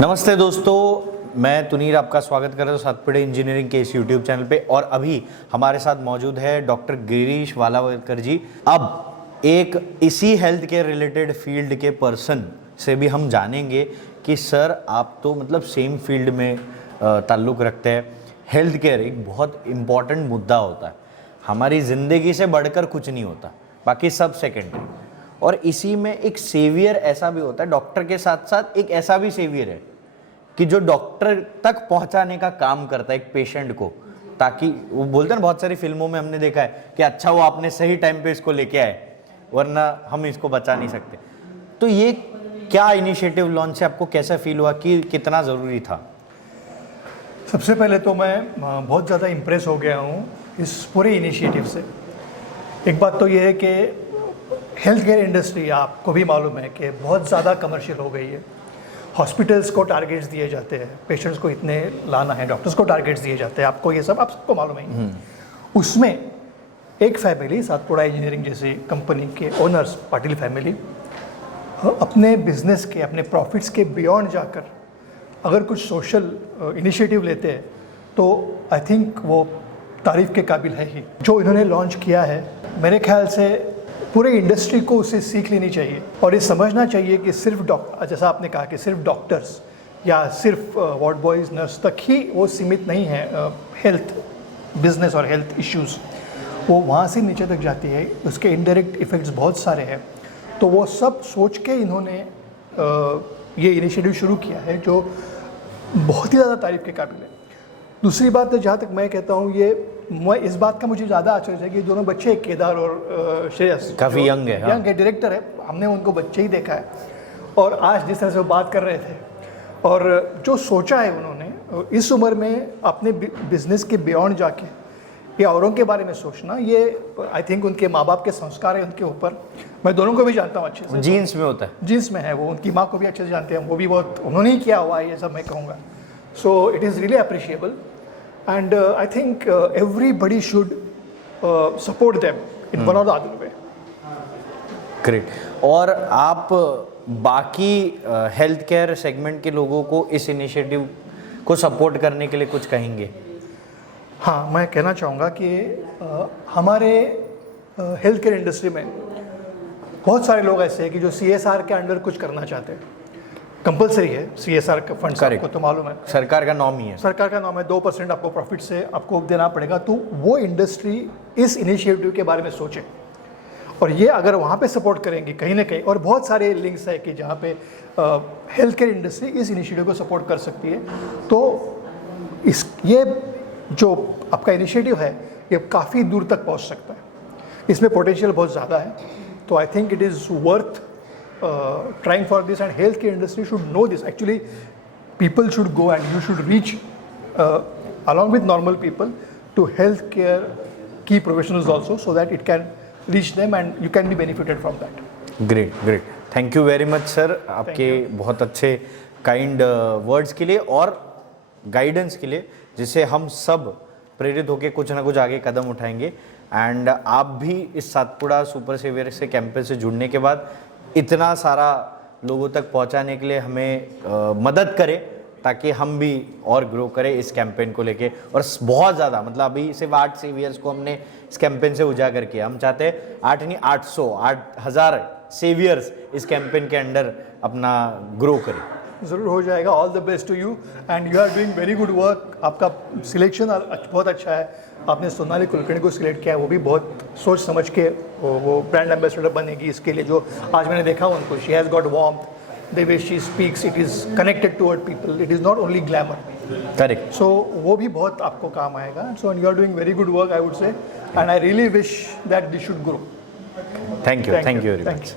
नमस्ते दोस्तों, मैं तुनीर आपका स्वागत कर रहा हूँ सातपुड़े इंजीनियरिंग के इस यूट्यूब चैनल पे। और अभी हमारे साथ मौजूद है डॉक्टर गिरीश वालावलकर जी। अब एक इसी हेल्थ केयर रिलेटेड फील्ड के पर्सन से भी हम जानेंगे कि सर आप तो मतलब सेम फील्ड में ताल्लुक़ रखते हैं। हेल्थ केयर एक बहुत इम्पॉर्टेंट मुद्दा होता है, हमारी ज़िंदगी से बढ़कर कुछ नहीं होता, बाकी सब सेकेंडरी। और इसी में एक सेवियर ऐसा भी होता है, डॉक्टर के साथ साथ एक ऐसा भी सेवियर है कि जो डॉक्टर तक पहुंचाने का काम करता है एक पेशेंट को, ताकि वो बोलते हैं, बहुत सारी फिल्मों में हमने देखा है कि अच्छा वो आपने सही टाइम पे इसको लेके आए, वरना हम इसको बचा नहीं सकते। तो ये क्या इनिशिएटिव लॉन्च से आपको कैसा फील हुआ कि कितना ज़रूरी था? सबसे पहले तो मैं बहुत ज़्यादा इम्प्रेस हो गया हूँ इस पूरे इनिशिएटिव से। एक बात तो ये है कि हेल्थ केयर इंडस्ट्री, आपको भी मालूम है कि बहुत ज़्यादा कमर्शियल हो गई है। हॉस्पिटल्स को टारगेट्स दिए जाते हैं, पेशेंट्स को इतने लाना है, डॉक्टर्स को टारगेट्स दिए जाते हैं, आपको ये सब आप सबको मालूम है। उसमें एक फैमिली, सातपुड़ा इंजीनियरिंग जैसी कंपनी के ओनर्स, पाटिल फैमिली, अपने बिजनेस के, अपने प्रॉफिट्स के बियॉन्ड जाकर अगर कुछ सोशल इनिशिएटिव लेते हैं तो आई थिंक वो तारीफ़ के काबिल है ही। जो इन्होंने लॉन्च किया है, मेरे ख्याल से पूरे इंडस्ट्री को उससे सीख लेनी चाहिए और ये समझना चाहिए कि सिर्फ जैसा आपने कहा कि सिर्फ डॉक्टर्स या सिर्फ वार्ड बॉयज़, नर्स तक ही वो सीमित नहीं है। हेल्थ बिजनेस और हेल्थ इश्यूज़ वो वहाँ से नीचे तक जाती है, उसके इनडायरेक्ट इफ़ेक्ट्स बहुत सारे हैं। तो वो सब सोच के इन्होंने ये इनिशिएटिव शुरू किया है, जो बहुत ही ज़्यादा तारीफ़ के काबिल है। दूसरी बात, जहाँ तक मैं कहता हूँ, मैं इस बात का मुझे ज़्यादा आश्चर्य है कि दोनों बच्चे, केदार और श्रेयस, काफ़ी यंग है, यंग है, डायरेक्टर है, हमने उनको बच्चे ही देखा है। और आज जिस तरह से वो बात कर रहे थे और जो सोचा है उन्होंने इस उम्र में अपने बिजनेस के बियॉन्ड जाके ये औरों के बारे में सोचना, ये आई थिंक उनके माँ बाप के संस्कार है उनके ऊपर। मैं दोनों को भी जानता हूँ अच्छे से, जीन्स में होता है, जीन्स में है वो, उनकी माँ को भी अच्छे से जानते हैं, वो भी बहुत, उन्होंने ही किया हुआ है ये सब, मैं कहूँगा। So it is really appreciable and I think everybody should support them in one or the other way. Great. और आप बाकी हेल्थ केयर सेगमेंट के लोगों को इस इनिशिएटिव को सपोर्ट करने के लिए कुछ कहेंगे? हाँ, मैं कहना चाहूँगा कि हमारे हेल्थ केयर इंडस्ट्री में बहुत सारे लोग ऐसे हैं कि जो CSR के अंडर कुछ करना चाहते हैं। कंपलसरी है CSR का फंड, आपको तो मालूम है, सरकार का नाम ही है, सरकार का नाम है। 2% आपको प्रॉफिट से आपको देना पड़ेगा। तो वो इंडस्ट्री इस इनिशिएटिव के बारे में सोचे और ये अगर वहाँ पे सपोर्ट करेंगे कहीं ना कहीं, और बहुत सारे लिंक्स है कि जहाँ पे हेल्थ केयर इंडस्ट्री इस इनिशिएटिव को सपोर्ट कर सकती है, तो ये जो आपका इनिशिएटिव है ये काफ़ी दूर तक पहुँच सकता है। इसमें पोटेंशियल बहुत ज़्यादा है। तो I think it is worth trying for this, and healthcare industry should know this. Actually, people should go and you should reach along with normal people to healthcare key professionals also, so that it can reach them and you can be benefited from that. Great great, thank you very much sir, आपके बहुत अच्छे kind words के लिए और guidance के लिए, जिससे हम सब प्रेरित होकर कुछ ना कुछ आगे कदम उठाएंगे। एंड आप भी इस सातपुड़ा सुपर सेवियर से कैंपेन से जुड़ने के बाद इतना सारा लोगों तक पहुंचाने के लिए हमें मदद करें, ताकि हम भी और ग्रो करें इस कैंपेन को लेके। और बहुत ज़्यादा, मतलब अभी सिर्फ 8 सेवियर्स को हमने इस कैंपेन से उजागर किया, हम चाहते हैं 8 नहीं 800 8,000 सेवियर्स इस कैंपेन के अंडर अपना ग्रो करें। ज़रूर हो जाएगा। All the best to you and you are doing very good work. आपका सिलेक्शन बहुत अच्छा है, आपने सोनाली कुलकर्णी को सिलेक्ट किया है, वो भी बहुत सोच समझ के वो ब्रांड एम्बेसडर बनेगी इसके लिए। जो आज मैंने देखा उनको, she has got warmth, the way she speaks, it is connected toward people, it is not only glamour. Correct. So वो भी बहुत आपको काम आएगा। So you are doing very good work, I would say, and I really wish that this should grow. Thank you very much.